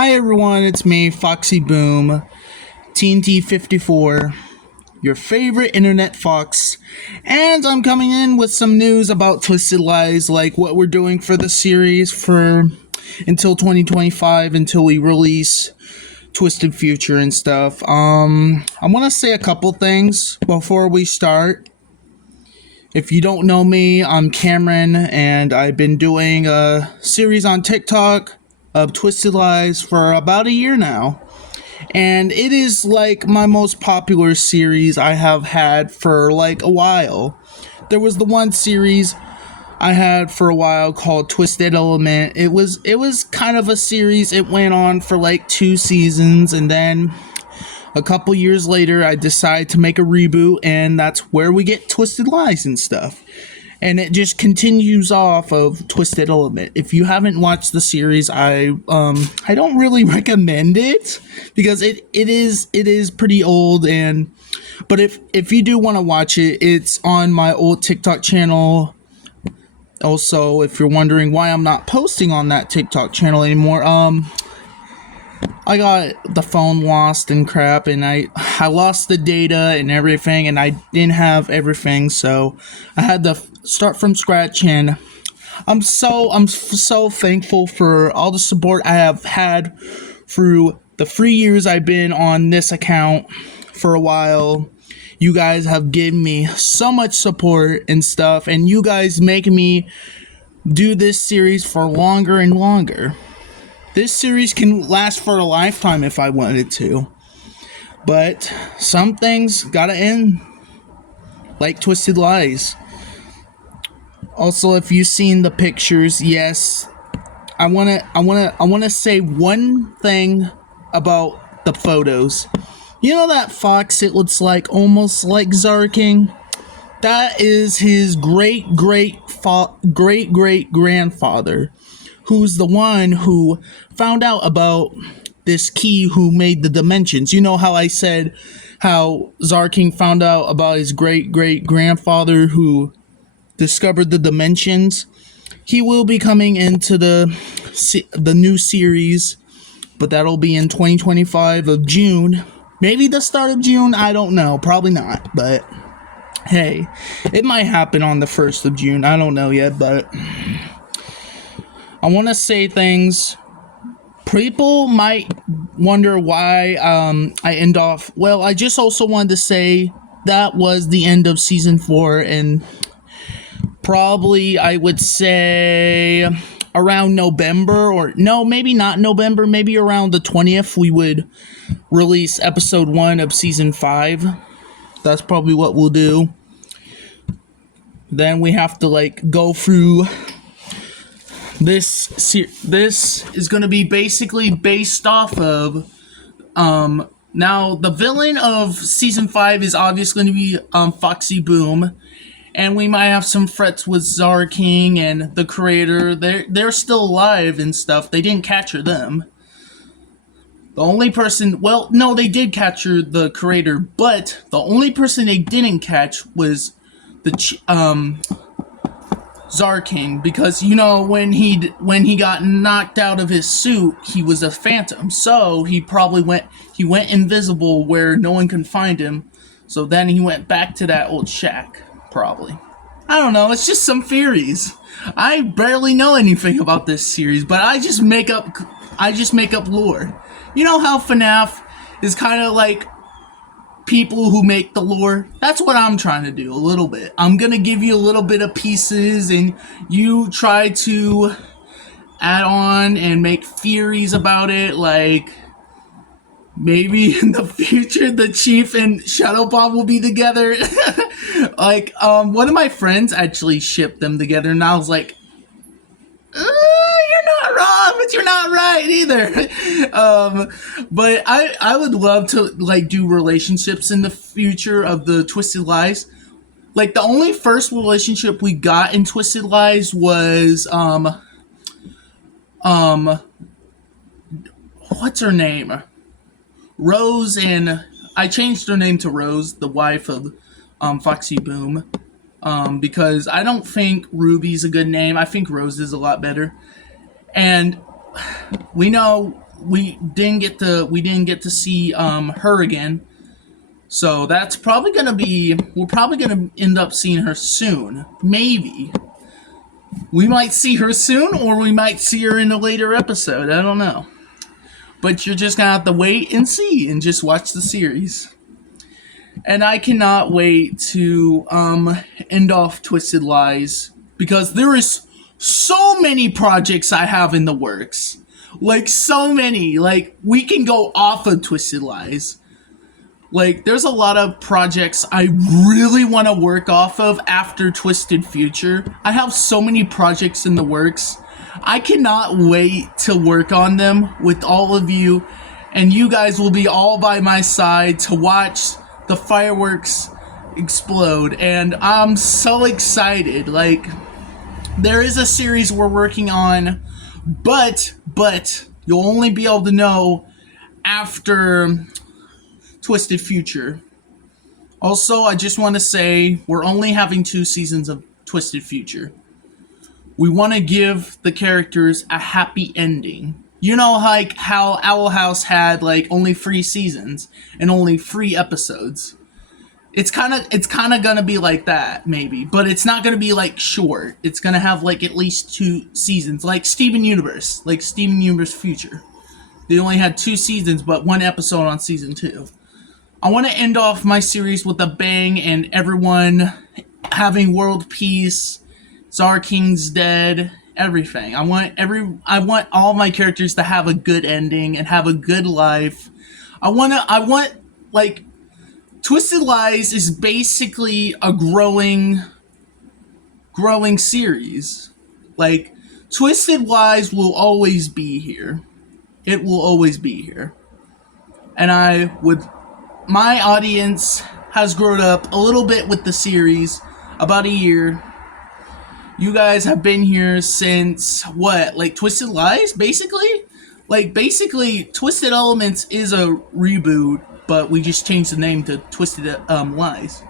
Hi everyone, it's me, Foxy Boom, TNT54, your favorite internet fox, and I'm coming in with some news about Twisted Lies, like what we're doing for the series for until 2025, until we release Twisted Future and stuff. I want to say a couple things before we start. If you don't know me, I'm Cameron, and I've been doing a series on TikTok of Twisted Lies for about a year now. And it is like my most popular series I have had for like a while. There was the one series I had for a while called Twisted Element. It was kind of a series. It went on for like 2 seasons, and then a couple years later I decided to make a reboot, and that's where we get Twisted Lies and stuff. And it just continues off of Twisted Element. If you haven't watched the series, I don't really recommend it because it is pretty old, but if you do want to watch it, it's on my old TikTok channel. Also, if you're wondering why I'm not posting on that TikTok channel anymore, I got the phone lost and crap, and I lost the data and everything, and I didn't have everything, so I had to start from scratch. And I'm so thankful for all the support I have had through the 3 years I've been on this account for a while. You guys have given me so much support and stuff, and you guys make me do this series for longer and longer. This series can last for a lifetime if I wanted to. But some things gotta end. Like Twisted Lies. Also, if you've seen the pictures, yes, I wanna say one thing about the photos. You know that fox, it looks like almost like Zarking? That is his great grandfather, who's the one who found out about this key who made the dimensions. You know how I said how Zarking found out about his great grandfather who discovered the dimensions? He will be coming into the new series, but that'll be in 2025 of June. Maybe the start of June, I don't know. Probably not, but hey, it might happen on the 1st of June. I don't know yet, but I want to say things. People might wonder why I end off. Well, I just also wanted to say that was the end of season 4, and probably I would say around November, or no, maybe not November, maybe around the 20th, we would release episode 1 of season 5. That's probably what we'll do. Then we have to like go through this is going to be basically based off of now the villain of season 5 is obviously going to be Foxy Boom, and we might have some threats with Zarking and the creator. They're still alive and stuff. They didn't capture them. The only person, well, no, they did capture the creator, but the only person they didn't catch was the Zarking, because you know when he got knocked out of his suit, he was a phantom. So he probably went invisible where no one can find him. So then he went back to that old shack, probably. I don't know, it's just some theories. I barely know anything about this series, but I just make up lore. You know how FNAF is kind of like people who make the lore? That's what I'm trying to do a little bit. I'm gonna give you a little bit of pieces, and you try to add on and make theories about it, like maybe in the future the Chief and Shadowpaw will be together. Like one of my friends actually shipped them together, and I was like, you're not wrong, but you're not right either. But I would love to like do relationships in the future of the Twisted Lies. Like the only first relationship we got in Twisted Lies was what's her name? Rose, and I changed her name to Rose, the wife of Foxy Boom. Because I don't think Ruby's a good name. I think Rose is a lot better. And we know we didn't get to see her again. So that's probably gonna be we're probably gonna end up seeing her soon. Maybe we might see her soon, or we might see her in a later episode. I don't know. But you're just gonna have to wait and see and just watch the series. And I cannot wait to end off Twisted Lies because there is so many projects I have in the works. Like so many. Like we can go off of Twisted Lies. Like there's a lot of projects I really want to work off of after Twisted Future. I have so many projects in the works. I cannot wait to work on them with all of you, and you guys will be all by my side to watch the fireworks explode. And I'm so excited. Like there is a series we're working on, but you'll only be able to know after Twisted Future. Also, I just want to say we're only having 2 seasons of Twisted Future. We want to give the characters a happy ending. You know, like how Owl House had like only 3 seasons and only 3 episodes. It's kind of gonna be like that maybe, but it's not gonna be like short. It's gonna have like at least 2 seasons, like Steven Universe Future. They only had 2 seasons, but 1 episode on season 2. I want to end off my series with a bang and everyone having world peace, Czar King's dead, everything. I want all my characters to have a good ending and have a good life. I want like Twisted Lies is basically a growing series. Like Twisted Lies will always be here. It will always be here. And my audience has grown up a little bit with the series, about a year. You guys have been here since what? Like Twisted Lies, basically? Like basically Twisted Elements is a reboot, but we just changed the name to Twisted Lies.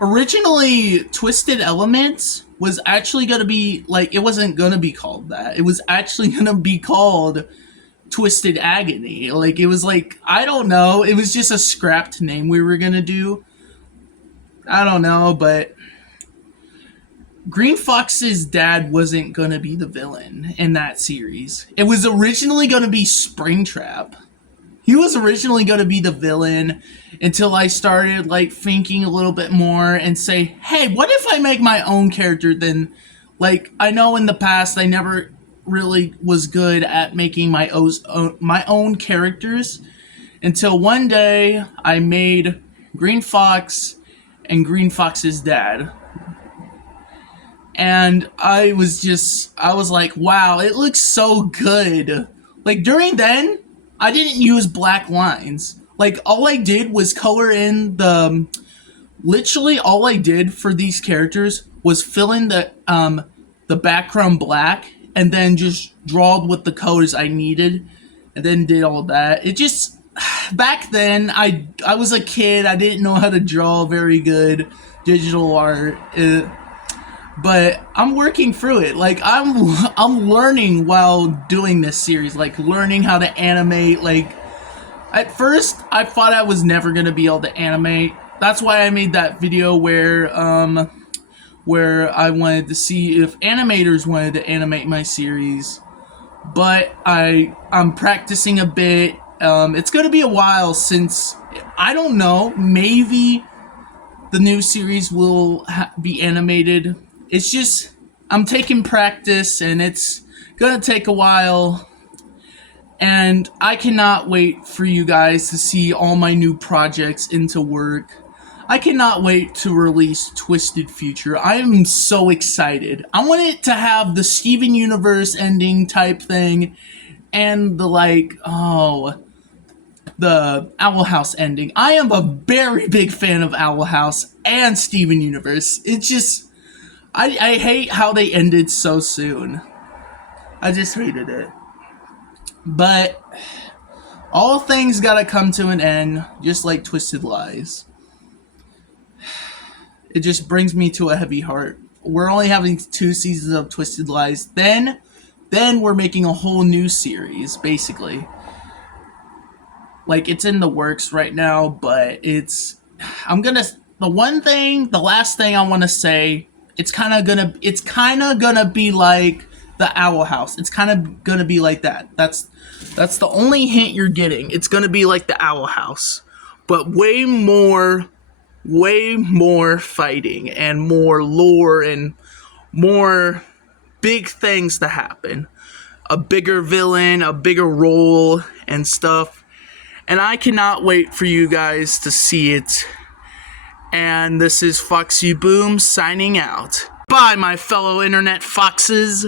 Originally, Twisted Elements was actually going to be like, it wasn't going to be called that. It was actually going to be called Twisted Agony. Like it was like, I don't know, it was just a scrapped name we were gonna do. I don't know, but Green Fox's dad wasn't gonna be the villain in that series. It was originally gonna be Springtrap. He was originally gonna be the villain until I started like thinking a little bit more and say, hey, what if I make my own character? Then like I know in the past I never really was good at making my own characters until one day I made Green Fox and Green Fox's dad. And I was like, wow, it looks so good. Like during then, I didn't use black lines. Like all I did was color in literally all I did for these characters was fill in the background black and then just drawed with the colors I needed, and then did all that. It just back then I was a kid. I didn't know how to draw very good digital art, but I'm working through it. Like I'm learning while doing this series. Like learning how to animate. Like at first I thought I was never gonna be able to animate. That's why I made that video where I wanted to see if animators wanted to animate my series. But I'm practicing a bit. It's going to be a while since, I don't know, maybe the new series will be animated. It's just, I'm taking practice and it's going to take a while. And I cannot wait for you guys to see all my new projects into work. I cannot wait to release Twisted Future. I am so excited. I want it to have the Steven Universe ending type thing and the the Owl House ending. I am a very big fan of Owl House and Steven Universe. It's just, I hate how they ended so soon. I just hated it. But all things gotta come to an end, just like Twisted Lies. It just brings me to a heavy heart. We're only having 2 seasons of Twisted Lies. Then then we're making a whole new series, basically. Like, it's in the works right now, but the last thing I want to say, it's kind of gonna be like the Owl House. It's kind of gonna be like that. That's the only hint you're getting. It's gonna be like the Owl House, but way more fighting and more lore and more big things to happen. A bigger villain, a bigger role and stuff. And I cannot wait for you guys to see it. And this is Foxy Boom signing out. Bye, my fellow internet foxes.